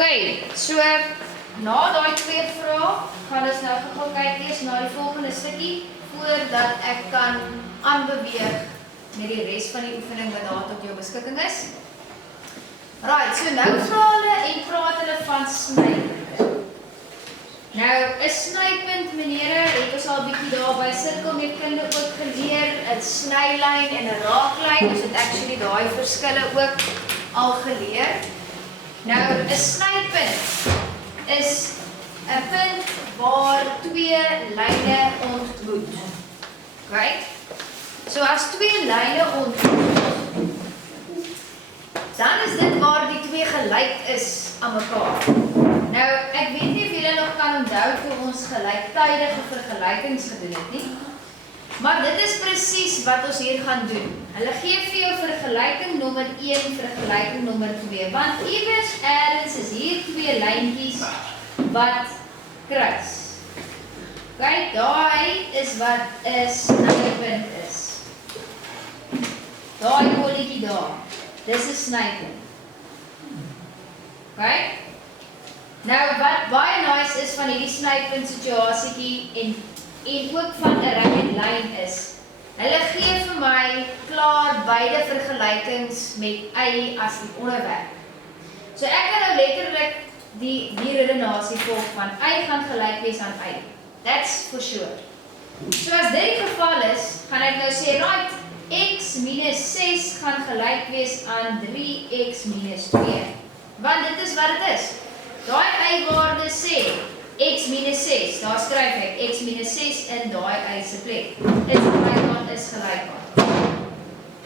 Okay, so na daai twee vrae gaan ons nou gou kyk eers na die volgende stukkie voordat ek kan aanbeweeg met die res van die oefening wat daar tot jou beskikking is. Right, so nou vra hulle en praat hulle van snypunte. Nou, 'n snypunt, meneere, het ons al 'n bietjie daar by sirkelmeetkunde ook geleer, 'n snylyn en 'n raaklyn, ons het actually daai verskille ook al geleer. Nou, 'n snypunt is 'n punt waar twee lyne ontmoet. Right? So as twee lyne ontmoet, dan is dit waar die twee gelyk is aan mekaar. Nou, ek weet nie of julle nog kan onthou toe ons gelyktydige vergelykings gedoen het nie. Maar dit is presies wat ons hier gaan doen. Hulle gee vir jou vergelyking nommer 1, vergelyking nommer 2, want iewers ergens is hier twee lyntjies wat kruis. Kyk, daai is wat 'n snypunt is. Daai kolletjie daar, dis 'n snypunt. Okay? Nou, wat baie nice is van hierdie snypunt situasietjie en ook van 'n reguit lyn is, hulle gee vir my klaar beide vergelykings met y as die onderwerp. So ek kan nou letterlik die redenasie volg van y gaan gelyk wees aan y. That's for sure. So as dit die geval is, gaan ek nou sê, right, x minus 6 gaan gelyk wees aan 3x minus 2. Want dit is wat dit is. Daai y-waarde sê x minus 6, daar skryf ek x minus 6 in daai y se plek. Is gelykbaar.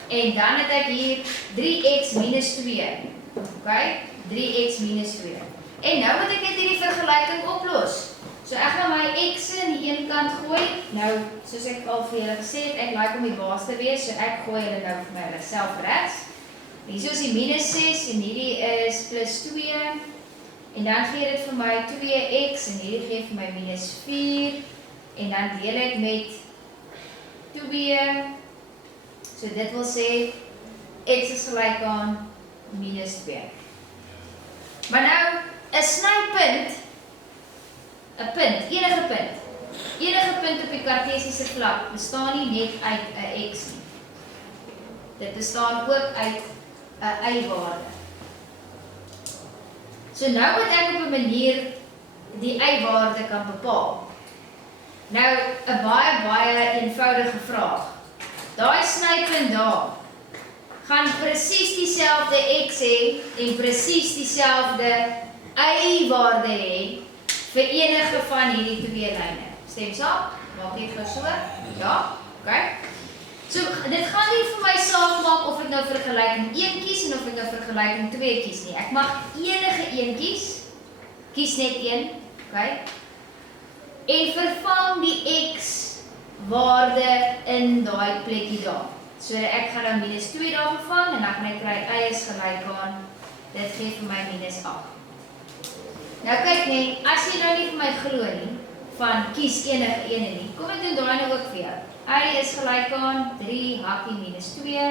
En dan het ek hier 3x minus 2. Okay? 3x minus 2. En nou moet ek net hierdie vergelyking oplos. So ek gaan my x'e aan die een kant gooi. Nou, soos ek al vir julle gesê het, ek like om die baas te wees, so ek gooi hulle nou vir my self regs. Hier is die minus 6 en hierdie is plus 2. En dan gee dit vir my 2x en hierdie gee vir my minus 4. En dan deel ek met 2. So dit wil sê, x is gelyk aan minus 2. Maar nou, 'n snypunt, 'n punt, enige punt op die kartesiese vlak bestaan nie net uit 'n x nie. Dit bestaan ook uit 'n y-waarde. So nou moet ek op 'n manier die y-waarde kan bepaal. Nou, 'n baie eenvoudige vraag. Daai snypunt daar gaan presies dieselfde x hê en presies dieselfde y-waarde hê vir enige van hierdie twee lyne. Stem saam? Maak net gou so. Ja? Okay. So, dit gaan nie vir my saak maak of ek nou vergelyking 1 kies en of ek nou vergelyking 2 kies nie. Ek mag enige een kies net een, okay? En vervang die x-waarde in daai plekkie daar. So, ek gaan nou minus 2 daar vervang en dan gaan ek kry y is gelyk aan, dit gee vir my minus 8. Nou kyk net, as jy nou nie vir my glo nie, van kies enige ene nie, kom ek doen daai nou ook vir jou. Y is gelyk aan 3 hakkie minus 2,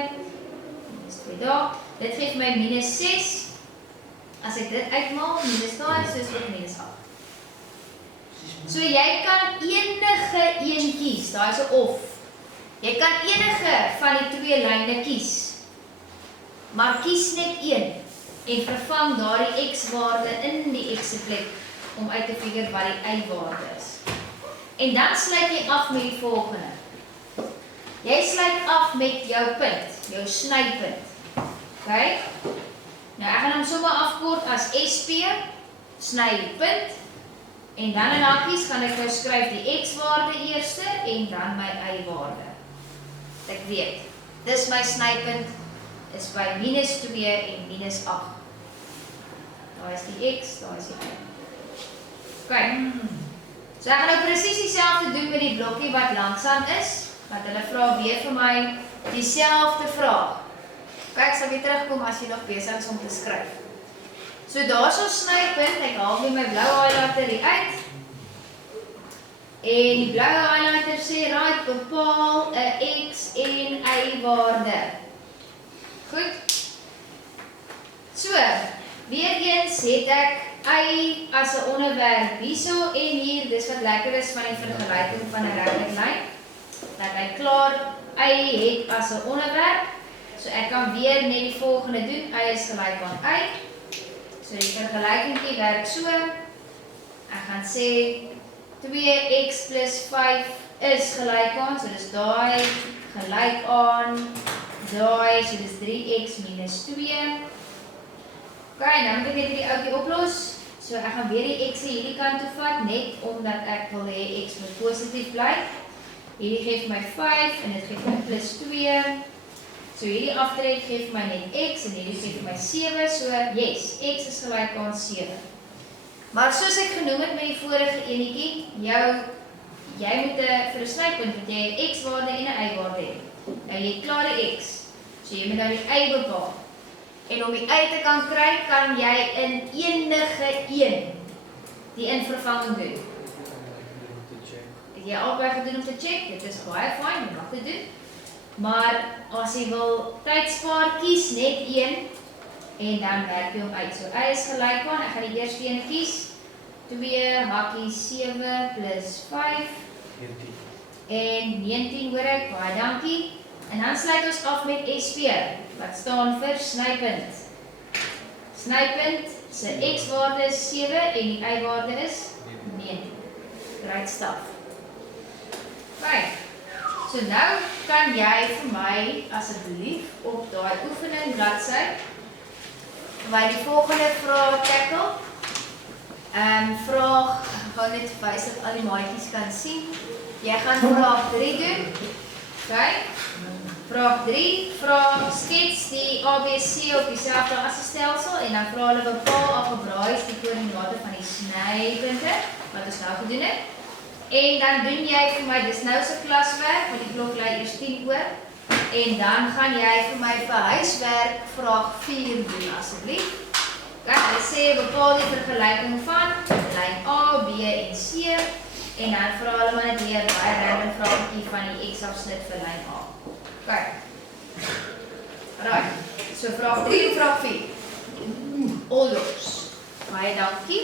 minus 2 daar, dit gee vir my minus 6, as ek dit uitmaal, minus daai, so is ook minus 8. So jy kan enige een kies, daai is 'n of. Jy kan enige van die twee lyne kies, maar kies net een en vervang daardie x-waarde in die x se plek om uit te figure wat die y-waarde is. En dan sluit jy af met die volgende. Jy sluit af met jou punt, jou snypunt. Okay? Nou ek gaan hom sommer afkort as SP, snypunt. En dan in hakkies gaan ek nou skryf die x-waarde eerste en dan my y-waarde. Ek weet, dis my snypunt is by minus 2 en minus 8. Daar is die x, daar is die y. Okay. So ek gaan nou presies dieselfde doen met die blokkie wat langsaan is, want hulle vra weer vir my dieselfde vraag. Kyk, ek sal weer terugkom as jy nog besig is om te skryf. So daar is ons snypunt, ek haal weer my blou highlighter hier uit. En die blou highlighter sê, right, bepaal 'n x en y-waarde. Goed. So, weer Tweedens het ek y as 'n onderwerp hierso en hier, dis wat lekker is van die vergelyking van 'n reguit lyn. Dat hy klaar y het as 'n onderwerp. So ek kan weer net die volgende doen. Y is gelyk aan y. So die vergelykingkie werk so. Ek gaan sê 2x plus 5 is gelyk aan, so dis daai gelyk aan daai, so dis 3x minus 2. Ok, nou moet ek net die ouetjie oplos. So ek gaan weer die x hierdie kant toe vat, net omdat ek wil hê x moet positief bly. Hierdie gee vir my 5 en dit gee vir my plus 2. So hierdie aftrek gee vir my net x en hierdie gee vir my 7. So yes, x is gelyk aan 7. Maar soos ek genoem het met die vorige enetjie, jy moet vir 'n snypunt moet jy 'n x-waarde en 'n y-waarde hê. Nou jy het klaar die x. So jy moet nou die y bepaal. En om die y te kan kry, kan jy in enige een die invervanging doen. Het jy albei gedoen om te check? Dit is baie fyn, jy mag dit doen. Maar as jy wil tyd spaar, kies net een en dan werk jy hom uit. So y is gelyk aan, ek gaan die eerste een kies. 2 hakkie 7 plus 5 en 19 hoor ek, baie dankie. En dan sluit ons af met SP, wat staan vir snypunt. Snypunt se x-waarde is 7 en die y-waarde is 9. Great stuff. Right. So nou kan jy vir my asseblief op daai oefening bladsy by die volgende vraag tackle. Vraag, ek gaan net wys dat al die maatjies kan sien. Jy gaan vraag 3 doen. Okay. Vraag 3, skets die ABC op dieselfde as 'n stelsel en dan vra hulle bepaal algebraies die koördinate van die snypunte wat ons nou gedoen het. En dan doen jy vir my, dis nou se klaswerk, want die klok lui eers 10 oor. En dan gaan jy vir my vir huiswerk vraag 4 doen asseblief. Okay, hy sê bepaal die vergelyking van lyn A, B en C. En dan vra hulle maar net weer baie random vraagtjie van die x-afsnit vir lyn A. Okay. Right. So vraag 3 en vraag 4. All yours. Baie dankie.